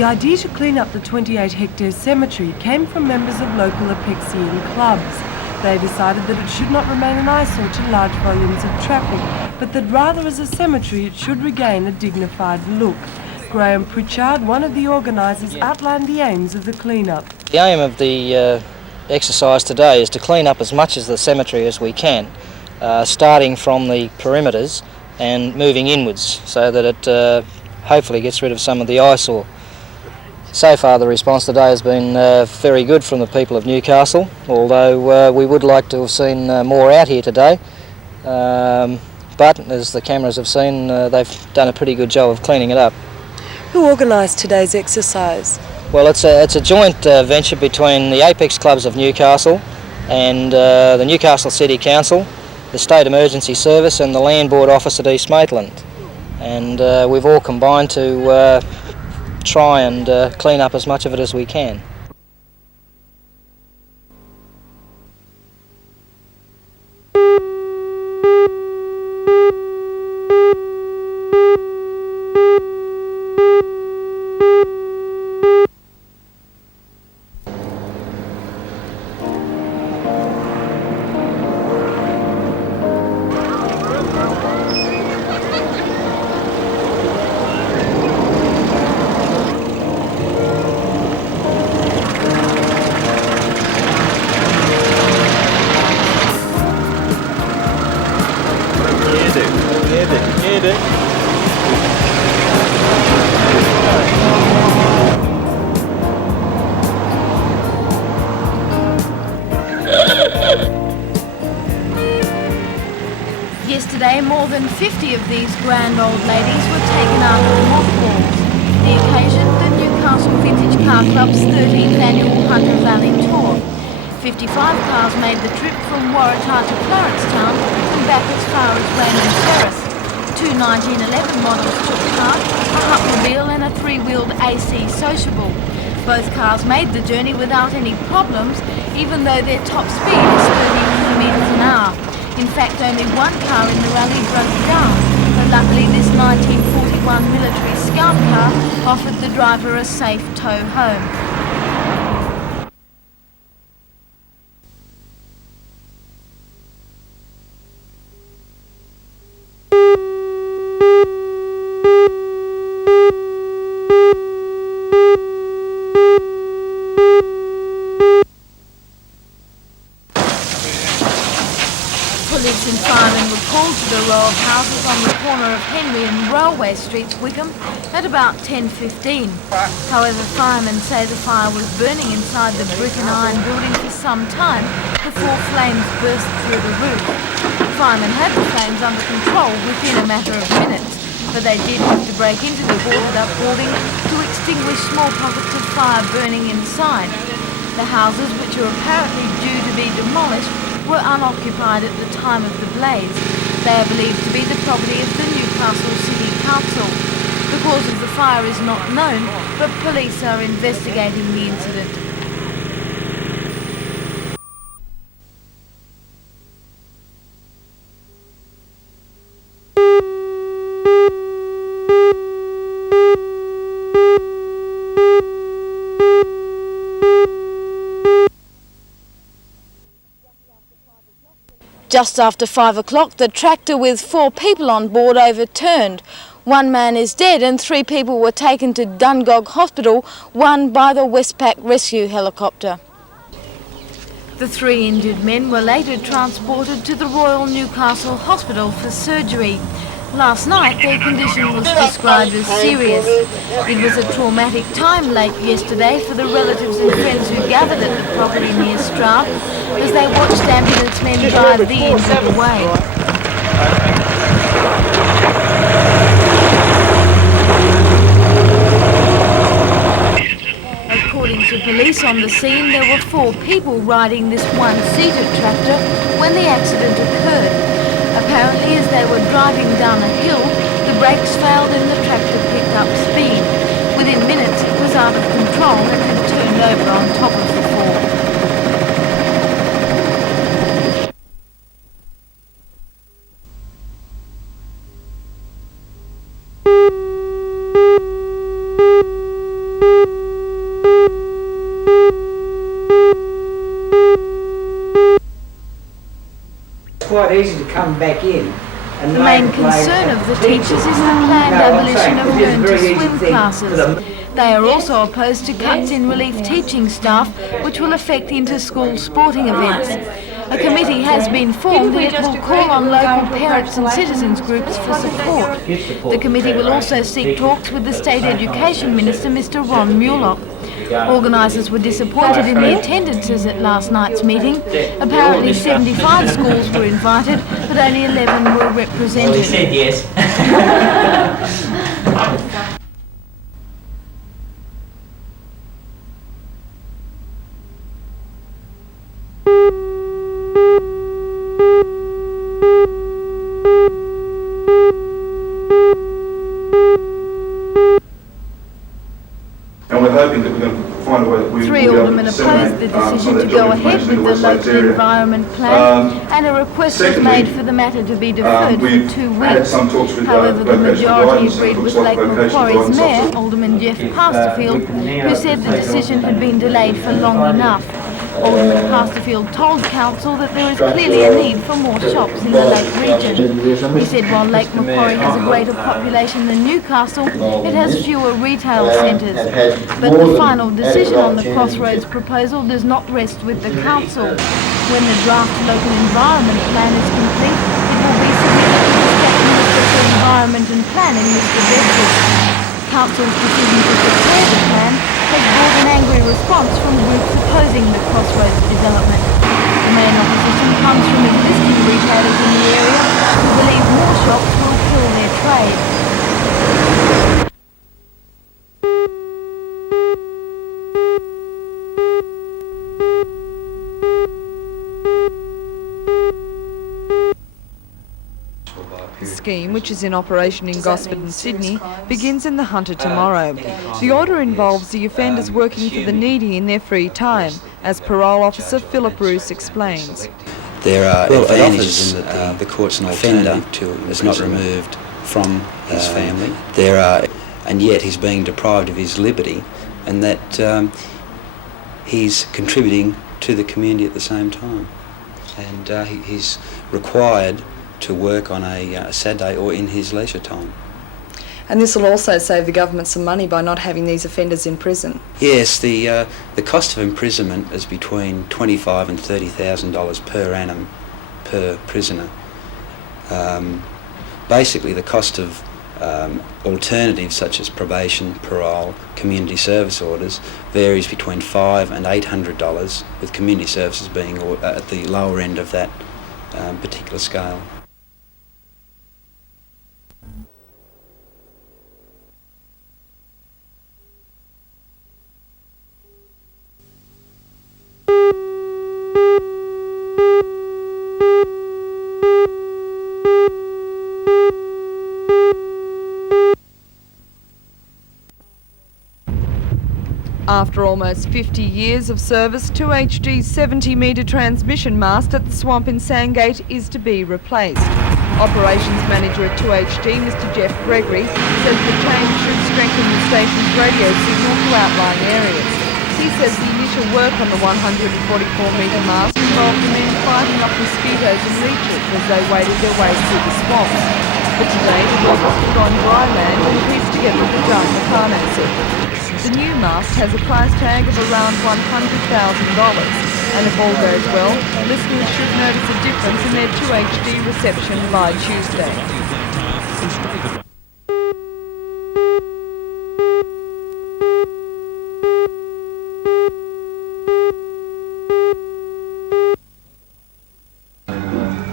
The idea to clean up the 28-hectare cemetery came from members of local Apexian clubs. They decided that it should not remain an eyesore to large volumes of traffic, but that rather as a cemetery it should regain a dignified look. Graham Pritchard, one of the organisers, outlined the aims of the clean-up. The aim of the exercise today is to clean up as much of the cemetery as we can, starting from the perimeters and moving inwards so that it hopefully gets rid of some of the eyesore. So far the response today has been very good from the people of Newcastle, although we would like to have seen more out here today. But as the cameras have seen, they've done a pretty good job of cleaning it up. Who organised today's exercise? Well, it's a joint venture between the Apex Clubs of Newcastle and the Newcastle City Council, the State Emergency Service and the Land Board Office at East Maitland. And we've all combined to try and clean up as much of it as we can. Yesterday, more than 50 of these grand old ladies were taken out of the mothballs. The occasion, the Newcastle Vintage Car Club's 13th annual Hunter Valley Tour. 55 cars made the trip from Waratah to Clarencetown and back as far as Raymond Terrace. Two 1911 models took part, a Hupmobile and a three-wheeled AC Sociable. Both cars made the journey without any problems, even though their top speed is 30 kilometres an hour. In fact, only one car in the rally broke down, but luckily this 1941 military scout car offered the driver a safe tow home. Police and firemen were called to the row of houses on the corner of Henry and Railway Streets, Wickham, at about 10:15. However, firemen say the fire was burning inside the brick and iron building for some time before flames burst through the roof. Firemen had the flames under control within a matter of minutes, but they did have to break into the boarded-up building to extinguish small pockets of fire burning inside. The houses, which are apparently due to be demolished, were unoccupied at the time of the blaze. They are believed to be the property of the Newcastle City Council. The cause of the fire is not known, but police are investigating the incident. Just after 5 o'clock, the tractor with 4 people on board overturned. One man is dead and 3 people were taken to Dungog Hospital, one by the Westpac rescue helicopter. The 3 injured men were later transported to the Royal Newcastle Hospital for surgery. Last night, their condition was described as serious. It was a traumatic time late yesterday for the relatives and friends who gathered at the property near Stroud as they watched ambulance men drive the injured away. According to police on the scene, there were 4 people riding this one-seated tractor when the accident occurred. Apparently, as they were driving down a hill, the brakes failed and the tractor picked up speed. Within minutes, it was out of control and had turned over on top of the 4. quite easy to come back in. And The main concern of the teachers is the planned abolition of learn-to-swim classes. They are also opposed to cuts in relief teaching staff, which will affect inter-school sporting events. A committee has been formed and it will call on local parents and citizens groups for support. The committee will also seek talks with the State Education Minister, Mr Ron Mulock. Organisers were disappointed in the attendances at last night's meeting. Apparently 75 schools were invited, but only 11 were represented. Well, he said yes. And we're hoping that we're going to find a way that we Three aldermen opposed the decision to go ahead with the local environment plan, and a request was made for the matter to be deferred for 2 weeks. However, the majority agreed with Lake Macquarie's mayor, Alderman Jeff Pasterfield, who said the decision had been delayed for long enough. Alderman Pasterfield told council that there is clearly a need for more shops in the Lake region. He said while Lake Macquarie has a greater population than Newcastle, it has fewer retail centres. But the final decision on the Crossroads proposal does not rest with the council. When the draft local environment plan is complete, it will be submitted to the State Minister for Environment and Planning, Mr Bedford. Council's decision to prepare the plan has brought an angry response from groups opposing the Crossroads development. The main opposition comes from existing retailers in the area who believe more shops will kill their trade. The scheme, which is in operation in Gosford and Sydney, begins in the Hunter tomorrow. The order involves the offenders working for the needy in their free time, as Parole Officer Philip Roos explains. There are advantages in that the court's an offender is not removed from his family. And yet he's being deprived of his liberty, and that he's contributing to the community at the same time. And he's required to work on a Saturday or in his leisure time. And this will also save the government some money by not having these offenders in prison. Yes, the cost of imprisonment is between $25,000 and $30,000 per annum per prisoner. Basically, the cost of alternatives such as probation, parole, community service orders varies between $500 and $800, with community services being at the lower end of that particular scale. After almost 50 years of service, 2HD's 70-metre transmission mast at the swamp in Sandgate is to be replaced. Operations Manager at 2HD, Mr Jeff Gregory, says the change should strengthen the station's radio signal to outlying areas. He says the initial work on the 144-metre mast involved the men fighting off mosquitoes and leeches as they waded their way through the swamps. But today the work was put on dry land and pieced together with the John Meccano circuit. The new mast has a price tag of around $100,000, and if all goes well, listeners should notice a difference in their 2HD reception by Tuesday.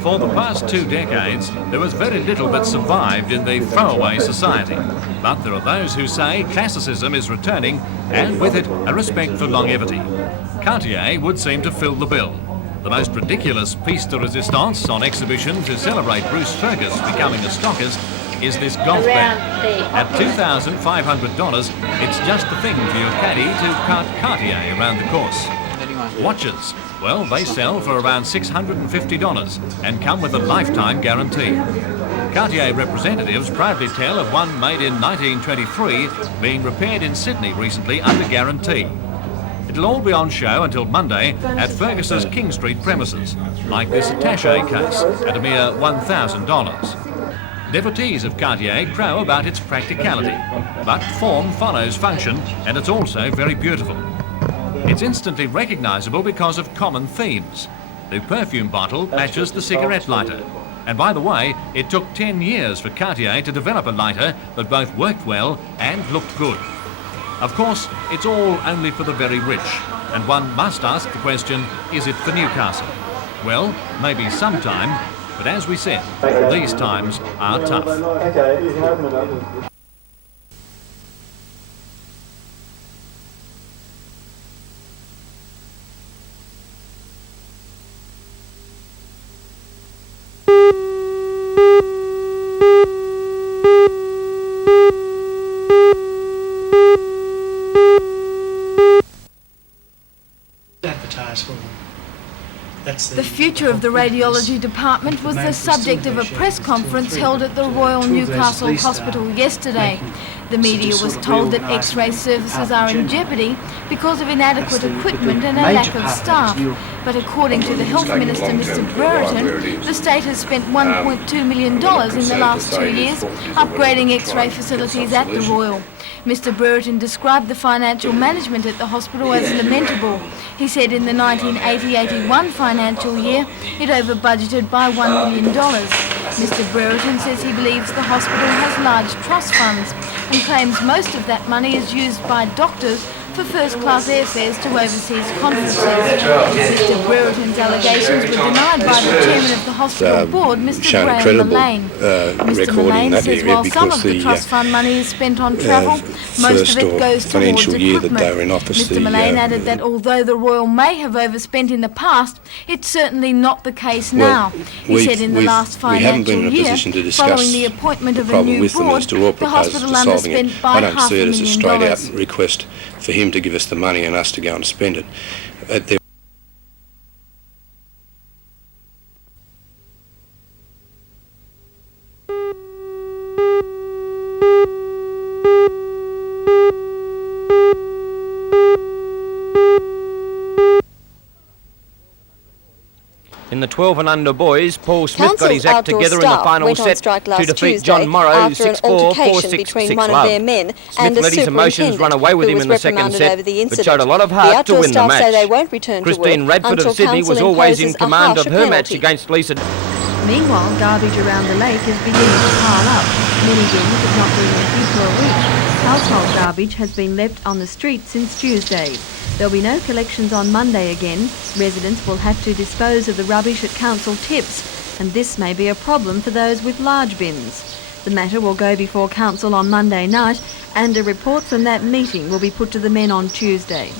For the past 2 decades, there was very little that survived in the throwaway society. But there are those who say classicism is returning, and with it, a respect for longevity. Cartier would seem to fill the bill. The most ridiculous piece de resistance on exhibition to celebrate Bruce Fergus becoming a stockist is this golf bag. At $2,500, it's just the thing for your caddy to cart Cartier around the course. Watches, well, they sell for around $650 and come with a lifetime guarantee. Cartier representatives proudly tell of one made in 1923 being repaired in Sydney recently under guarantee. It It'll all be on show until Monday at Fergus's King Street premises, like this attaché case at a mere $1,000. Devotees of Cartier crow about its practicality, but form follows function, and it's also very beautiful. It's instantly recognisable because of common themes. The perfume bottle matches the cigarette lighter. And by the way, it took 10 years for Cartier to develop a lighter that both worked well and looked good. Of course, it's all only for the very rich, and one must ask the question, is it for Newcastle? Well, maybe sometime, but as we said, these times are tough. Okay, you can open it up. Advertise for them. That's The future of the radiology department was the subject of a press conference held at the Royal Newcastle Hospital yesterday. The media was told that X-ray services are in jeopardy because of inadequate equipment and a lack of staff. But according to the Health Minister, Mr Brereton, the state has spent $1.2 million in the last 2 years upgrading X-ray facilities at the Royal. Mr Brereton described the financial management at the hospital as lamentable. He said in the 1980-81 financial year, it over-budgeted by $1 million. Mr Brereton says he believes the hospital has large trust funds and claims most of that money is used by doctors for first-class airfares to overseas conferences. Mr Brereton's allegations were denied by the chairman of the hospital board, Mr Graham Mullane. Mr Mullane says while some of the trust fund money is spent on travel, most of it goes towards equipment. Mr Mullane added that although the Royal may have overspent in the past, it's certainly not the case now. He said in the last financial year, following the appointment of a new board, the hospital underspent by $500,000. Straight-out request for him to give us the money and us to go and spend it. In the 12 and under boys, Paul Smith got his act together in the final set to defeat John Morrow 6-4, 4-6, 6 love. Smith let his emotions run away with him in the second set, but showed a lot of heart to win the match. Christine Radford of Sydney was always in command of her match against Lisa. Meanwhile, garbage around the lake is beginning to pile up. Many bins have not been emptied for a week. Household garbage has been left on the street since Tuesday. There'll be no collections on Monday again. Residents will have to dispose of the rubbish at council tips, and this may be a problem for those with large bins. The matter will go before council on Monday night, and a report from that meeting will be put to the men on Tuesday.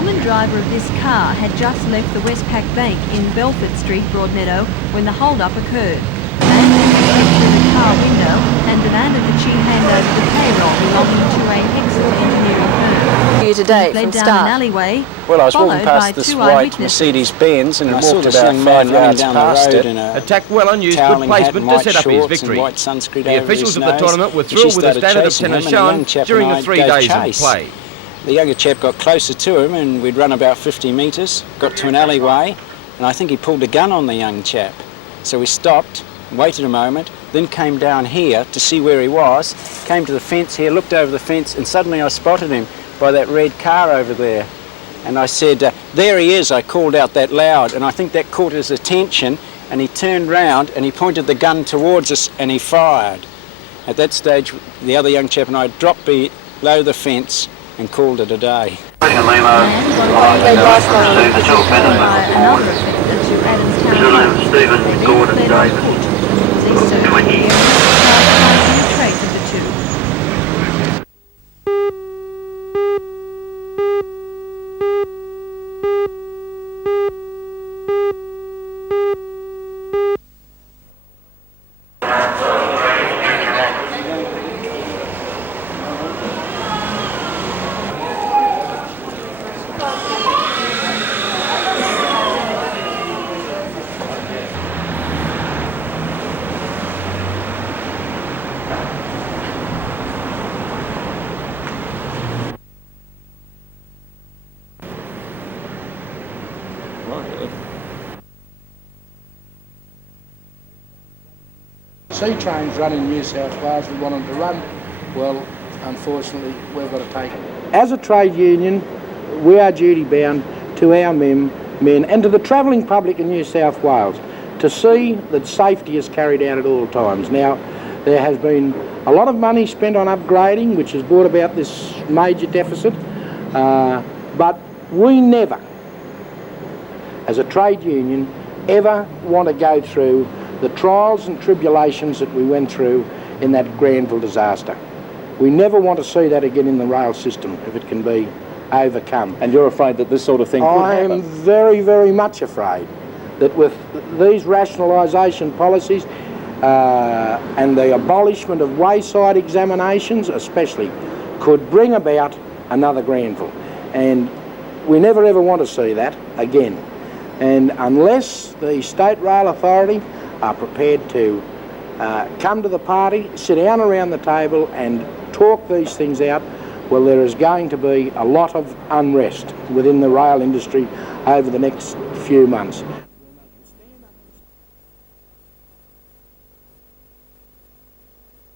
The driver of this car had just left the Westpac Bank in Belford Street, Broadmeadow, when the hold-up occurred. The man then stepped through the car window and demanded that she hand over the payroll belonging to a Hexel engineering firm. Here today, he fled down an alleyway, well, I was walking past this white Mercedes-Benz and I walked about 5 yards past it. Attacked well and used good placement to set up his victory. The officials of the tournament were thrilled with the standard of tennis shown during the 3 days of play. The younger chap got closer to him and we'd run about 50 metres, got to an alleyway, and I think he pulled a gun on the young chap. So we stopped, waited a moment, then came down here to see where he was, came to the fence here, looked over the fence, and suddenly I spotted him by that red car over there. And I said, there he is, I called out that loud, and I think that caught his attention, and he turned round and he pointed the gun towards us and he fired. At that stage, the other young chap and I dropped below the fence and called it a day. Stephen Gordon Davis. see trains run in New South Wales, we want them to run. Well, unfortunately, we've got to take it. As a trade union, we are duty bound to our men and to the travelling public in New South Wales to see that safety is carried out at all times. Now, there has been a lot of money spent on upgrading, which has brought about this major deficit, but we never, as a trade union, ever want to go through the trials and tribulations that we went through in that Granville disaster. We never want to see that again in the rail system if it can be overcome. And you're afraid that this sort of thing could happen? I am very, very much afraid that with these rationalisation policies and the abolishment of wayside examinations especially could bring about another Granville. And we never ever want to see that again. And unless the State Rail Authority are prepared to come to the party, sit down around the table and talk these things out, well, there is going to be a lot of unrest within the rail industry over the next few months.